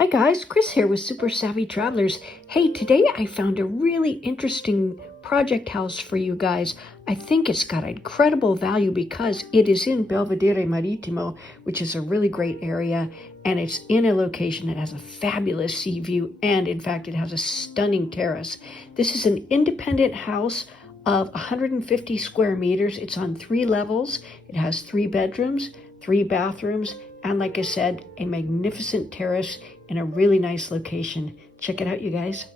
Hi guys, Chris here with Super Savvy Travelers. Hey, today I found a really interesting project house for you guys. I think it's got incredible value because it is in Belvedere Marittimo, which is a really great area, and it's in a location that has a fabulous sea view, and in fact it has a stunning terrace. This is an independent house of 150 square meters. It's on 3 levels. It has 3 bedrooms, 3 bathrooms, and like I said, a magnificent terrace in a really nice location. Check it out, you guys.